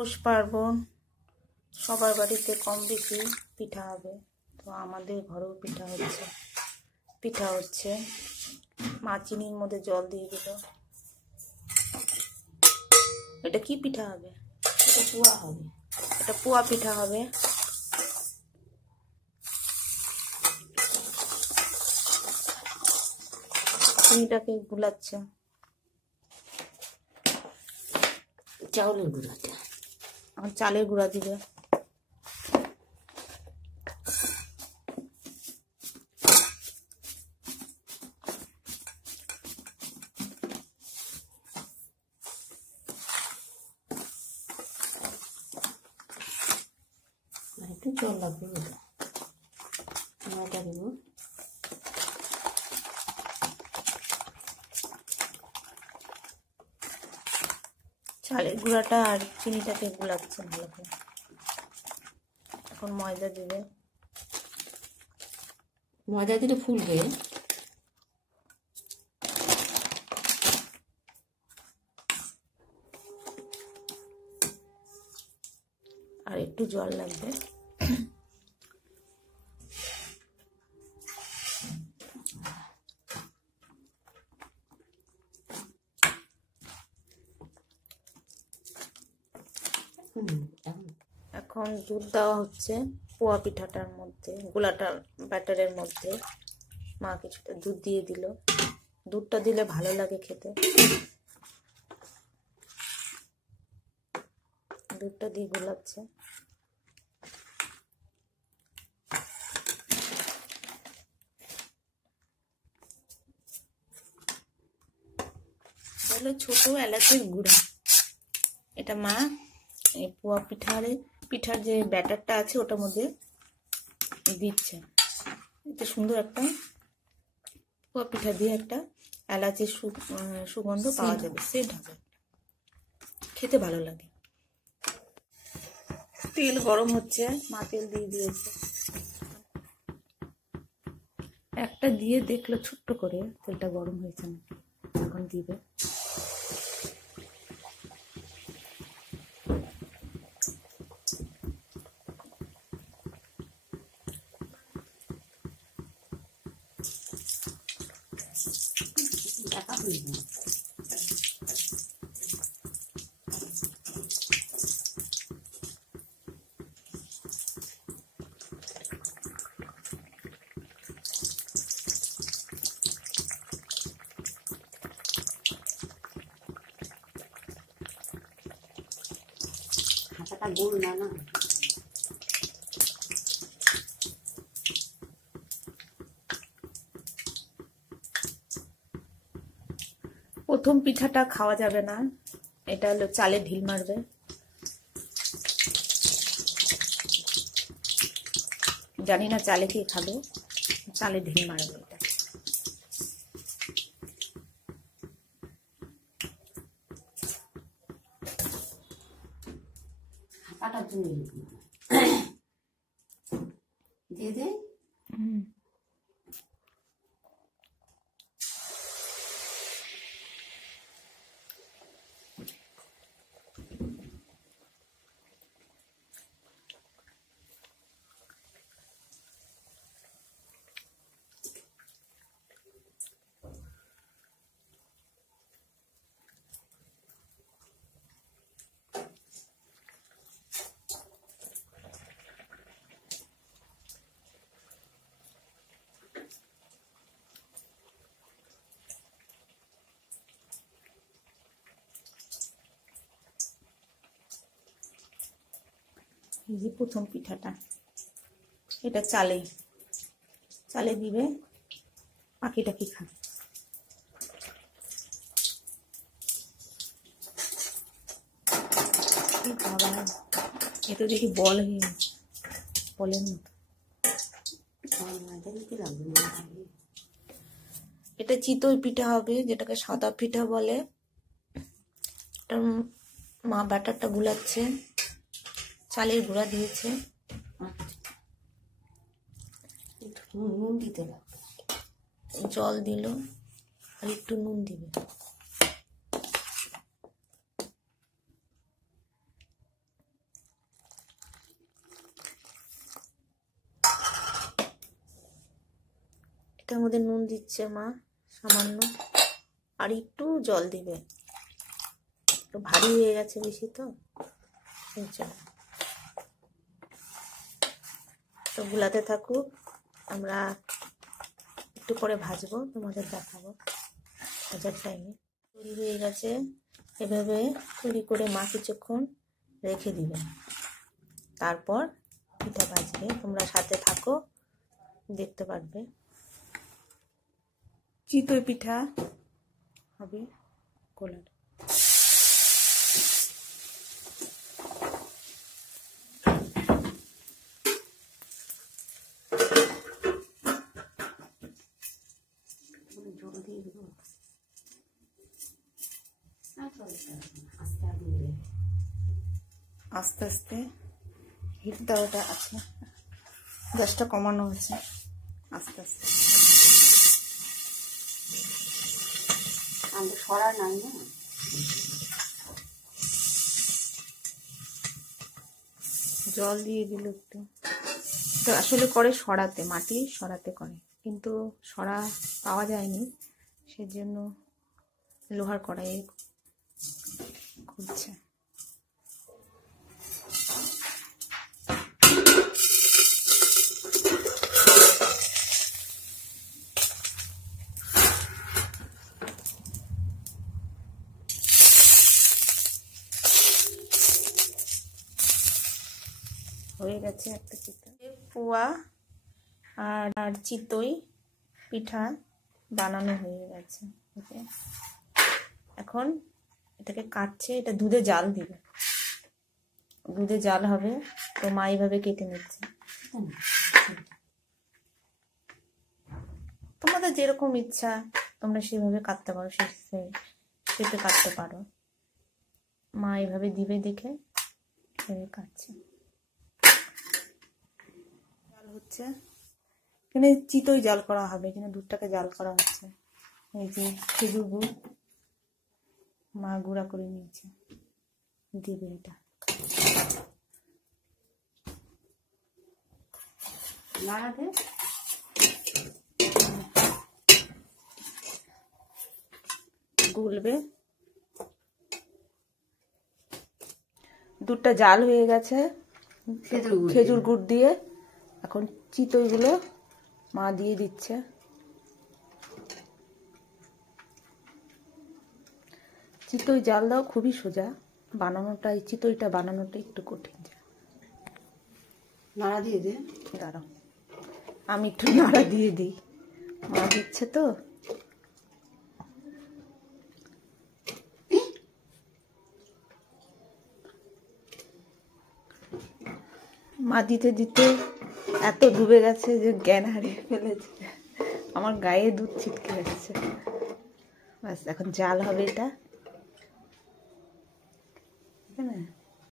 পৌষ পার্বণ সবার বাড়িতে কম বেশি পিঠা হবে, তো আমাদের ঘরেও পিঠা হচ্ছে। মা চিনির মধ্যে জল দিয়ে দিল। এটা কি পিঠা হবে? এটা পোয়া হবে। এটা পোয়া পিঠা হবে। চিনিটাকে গুলাচ্ছে। চাউলের গুঁড়াটা, আর চালের গুঁড়া দিবে। একটু জল লাগবে, ওটা দেবো। চালের গুঁড়াটা আর চিনিটাকে গুলাচ্ছে ভালো করে। এখন ময়দা দিবে। ময়দা দিলে ফুলবে। আর একটু জল লাগবে। এখন দুধ দেওয়া হচ্ছে পোয়া পিঠাটার মধ্যে, গোলাটার ব্যাটারের মধ্যে। মা কিছুটা দুধ দিয়ে দিল। দুধটা দিলে ভালো লাগে খেতে। দুধটা দিয়ে গোলাচ্ছে। তাহলে ছোট এলাচের গুঁড়া। এটা মা এই পোয়া পিঠার যে ব্যাটারটা আছে ওটার মধ্যে দিচ্ছে। এটা সুন্দর একটা পোয়া পিঠা দিয়ে একটা এলাচের সুগন্ধ পাওয়া যাবে, সেন্ট হবে, খেতে ভালো লাগে। তেল গরম হচ্ছে, মা তেল দিয়ে দিয়েছে। একটা দিয়ে দেখলো ছোট্ট করে তেলটা গরম হয়েছে নাকি, এখন দিবে। হাতাটা গোল না না। প্রথম পিঠাটা খাওয়া যাবে না, এটা হলো চালে ঢিল মারবে। জানি না চালে কি খাবে, চালে ঢিল মারবে এটা। হাতাটা তুমি দিয়ে দে। এই যে প্রথম পিঠাটা, এটা চালে দিবে, পাখিটা কি খাবে। এটা দেখি বল হয়ে গেছে, বলের মতো। এটা চিতই পিঠা হবে, যেটাকে সাদা পিঠা বলে। মা ব্যাটারটা গুলাচ্ছে, চালের গুঁড়া দিয়েছে। নুন দিতে লাগবে, জল দিল, আর একটু নুন দিবে। এটার মধ্যে নুন দিচ্ছে মা সামান্য, আর একটু জল দিবে, একটু ভারী হয়ে গেছে বেশি তো সেই জন্য। তো গুলাতে থাকুক, আমরা একটু করে ভাজবো, তোমাদের দেখাবো ভাজার টাইমে। তৈরি হয়ে গেছে, এভাবে তৈরি করে মা কিছুক্ষণ রেখে দিবে, তারপর পিঠা ভাজবে। তোমরা সাথে থাকো, দেখতে পারবে। চিতই পিঠা হবে কোলার। জল দিয়ে দেবো, আস্তে আস্তে আস্তে হিট দেওয়াটা আছে, গ্যাসটা কমানো হচ্ছে, আস্তে আস্তে। আমাদের সরা নাই না, জল দিয়ে দিল একটু। তো আসলে করে সরাতে, মাটি সরাতে করে, কিন্তু সরা পাওয়া যায়নি, সেজন্য লোহার কড়াইয়ে করছে। হয়ে গেছে একটা চিতই পোয়া আর চিতই পিঠা বানানো হয়ে গেছে। এখন এটাকে কাটছে, এটা দুধে জাল দিবে, দুধে জাল হবে। তো মা এইভাবে কেটে নিচ্ছে, তোমাদের যেরকম ইচ্ছা তোমরা সেভাবে কাটতে পারো, সেটা কাটতে পারো। মা এইভাবে দিবে দেখে কাটছে। জাল হচ্ছে, এখানে চিতই জাল করা হবে, এখানে দুধটাকে জাল করা হচ্ছে। এই যে খেজুর গুড় মা গুঁড়া করে নিয়েছে, দিবে এটা। নাড়াতে গুলবে। দুধটা জাল হয়ে গেছে খেজুর গুড় দিয়ে। এখন চিতইগুলো মা দিয়ে দিচ্ছে। চিতই জাল দাও খুবই সোজা, বানানোটা, এই চিতইটা বানানোটা একটু কঠিন। নাড়া দিয়ে দে, দাঁড়াও আমি একটু নাড়া দিয়ে দিই, মা দিচ্ছে তো। মা দিতে দিতে এত ডুবে গেছে যে জ্ঞান হারিয়ে ফেলেছে, আমার গায়ে দুধ ছিটকে যাচ্ছে। ব্যাস এখন জাল হবে এটা,